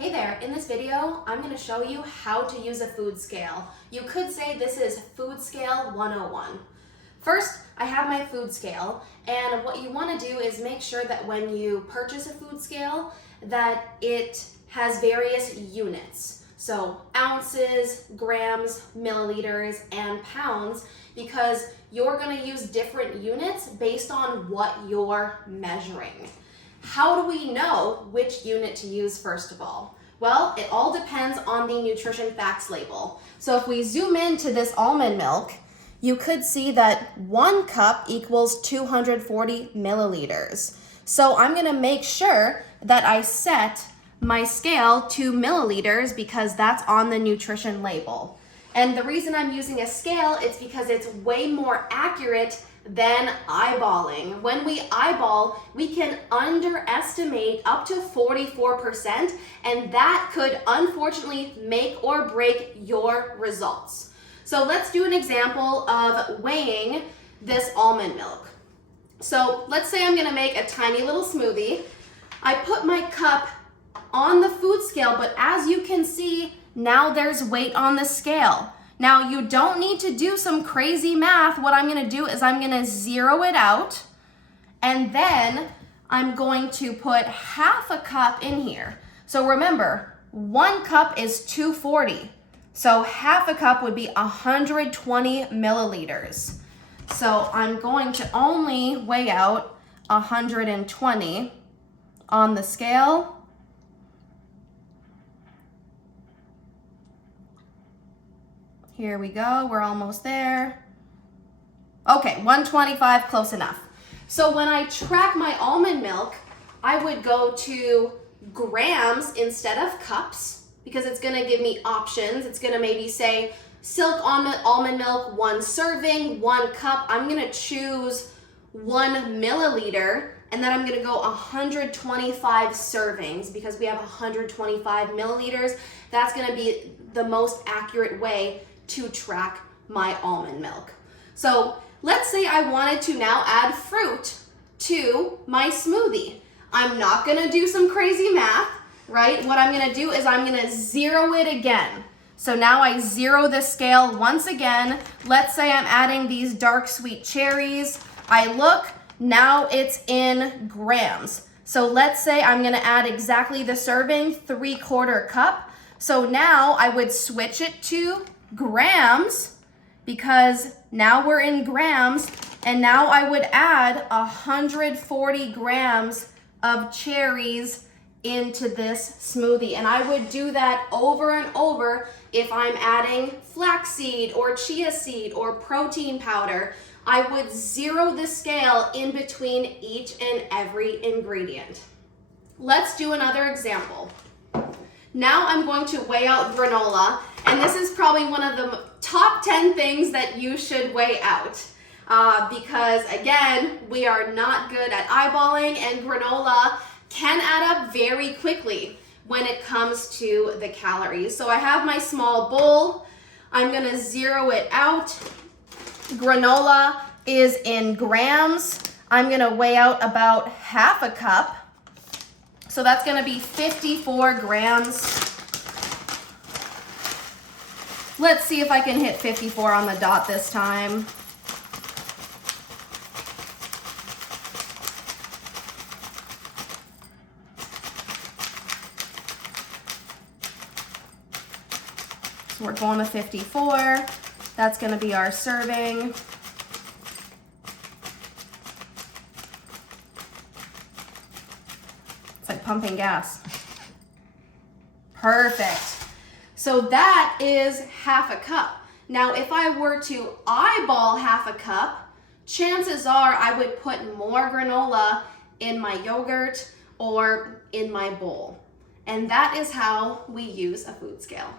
Hey there, in this video, I'm going to show you how to use a food scale. You could say this is Food Scale 101. First, I have my food scale, and what you want to do is make sure that when you purchase a food scale, that it has various units. So ounces, grams, milliliters, and pounds, because you're going to use different units based on what you're measuring. How do we know which unit to use first of all? Well, it all depends on the nutrition facts label. So if we zoom into this almond milk, you could see that 1 cup equals 240 milliliters. So I'm gonna make sure that I set my scale to milliliters because that's on the nutrition label. And the reason I'm using a scale is because it's way more accurate than eyeballing. When we eyeball, we can underestimate up to 44%, and that could unfortunately make or break your results. So let's do an example of weighing this almond milk. So let's say I'm gonna make a tiny little smoothie. I put my cup on the food scale, but as you can see, now there's weight on the scale. Now you don't need to do some crazy math. What I'm gonna do is I'm gonna zero it out, and then I'm going to put half a cup in here. So remember, 1 cup is 240. So half a cup would be 120 milliliters. So I'm going to only weigh out 120 on the scale. Here we go, we're almost there. Okay, 125, close enough. So when I track my almond milk, I would go to grams instead of cups because it's gonna give me options. It's gonna maybe say silk almond milk, 1 serving, 1 cup. I'm gonna choose 1 milliliter, and then I'm gonna go 125 servings because we have 125 milliliters. That's gonna be the most accurate way to track my almond milk. So let's say I wanted to now add fruit to my smoothie. I'm not gonna do some crazy math, right? What I'm gonna do is I'm gonna zero it again. So now I zero the scale once again. Let's say I'm adding these dark sweet cherries. I look, now it's in grams. So let's say I'm gonna add exactly the serving, 3/4 cup. So now I would switch it to grams because now we're in grams, and now I would add 140 grams of cherries into this smoothie. And I would do that over and over if I'm adding flaxseed or chia seed or protein powder. I would zero the scale in between each and every ingredient. Let's do another example. Now I'm going to weigh out granola, and this is probably one of the top 10 things that you should weigh out because again, we are not good at eyeballing, and granola can add up very quickly when it comes to the calories. So I have my small bowl. I'm gonna zero it out. Granola is in grams. I'm gonna weigh out about half a cup. So that's gonna be 54 grams. Let's see if I can hit 54 on the dot this time. So we're going to 54. That's gonna be our serving. Like pumping gas. Perfect. So that is half a cup. Now, if I were to eyeball half a cup, chances are I would put more granola in my yogurt or in my bowl. And that is how we use a food scale.